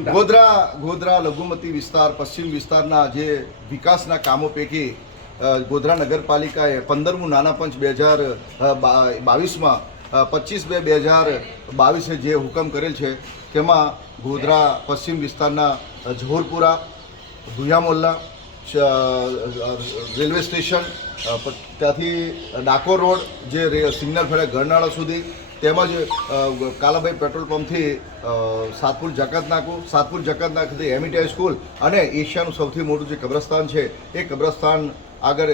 ગોધરા લઘુમતી વિસ્તાર પશ્ચિમ વિસ્તારના જે વિકાસના કામો પૈકી ગોધરા નગરપાલિકાએ 15મું નાના પંચ 2022માં 25/2/2022 જે હુકમ કરેલ છે તેમાં ગોધરા પશ્ચિમ વિસ્તારના જહોરપુરા, ભુયા રેલવે સ્ટેશન, ત્યાંથી ડાકોર રોડ જે સિગ્નલ ફળે ગરનાળા સુધી, તેમજ કાલાભાઈ પેટ્રોલ પંપથી સાતપુર જકાતનાકાથી એમઈટી સ્કૂલ અને એશિયાનું સૌથી મોટું જે કબ્રસ્તાન છે એ કબ્રસ્તાન આગળ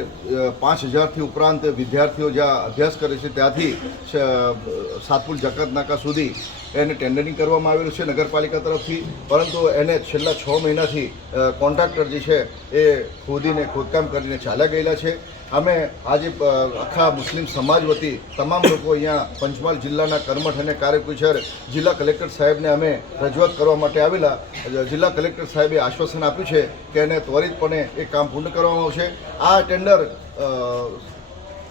5000થી ઉપરાંત વિદ્યાર્થીઓ જ્યાં અભ્યાસ કરે છે ત્યાંથી સાતપુર જકાતનાકા સુધી એને ટેન્ડરિંગ કરવામાં આવેલું છે નગરપાલિકા તરફથી, પરંતુ એને છેલ્લા 6 મહિનાથી કોન્ટ્રાક્ટર જે છે એ ખોદકામ કરીને ચાલ્યા ગયેલા છે. અમે આજે આખા મુસ્લિમ સમાજ વતી તમામ લોકો અહીંયા પંચમહાલ જિલ્લાના કર્મઠ અને કાર્યકુશળ જિલ્લા કલેક્ટર સાહેબને અમે રજૂઆત કરવા માટે આવેલા. જિલ્લા કલેક્ટર સાહેબે આશ્વાસન આપ્યું છે કે એને ત્વરિતપણે એ કામ પૂર્ણ કરવામાં આવશે. આ ટેન્ડર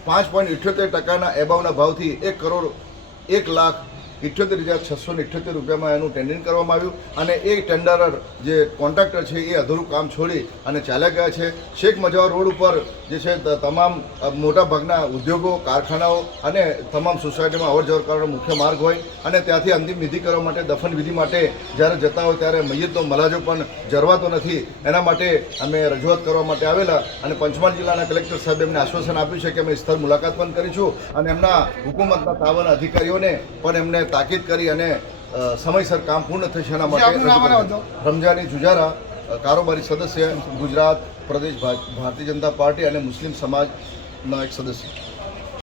5.78% એબાવના ભાવથી 1,78,678 રૂપિયામાં એનું ટેન્ડરિંગ કરવામાં આવ્યું અને એ ટેન્ડરર જે કોન્ટ્રાક્ટર છે એ અધૂરું કામ છોડી અને ચાલ્યા ગયા છે. શેખ મજવાર રોડ ઉપર જે છે તમામ મોટાભાગના ઉદ્યોગો, કારખાનાઓ અને તમામ સોસાયટીમાં અવરજવર કરવાનો મુખ્ય માર્ગ હોય અને ત્યાંથી અંતિમ વિધિ કરવા માટે, દફન વિધિ માટે જ્યારે જતા હોય ત્યારે મૈયતનો મલાજો પણ જરવાતો નથી. એના માટે અમે રજૂઆત કરવા માટે આવેલા અને પંચમહાલ જિલ્લાના કલેક્ટર સાહેબે એમને આશ્વાસન આપ્યું છે કે અમે સ્થળ મુલાકાત પણ કરીશું અને એમના હુકુમતના તાબાના અધિકારીઓને પણ એમને તાકીદ કરી અને સમયસર કામ પૂર્ણ થશે એના માટે. રમજાની જુજારા, કારોબારી સદસ્ય, ગુજરાત પ્રદેશ ભારતીય જનતા પાર્ટી અને મુસ્લિમ સમાજના એક સદસ્ય.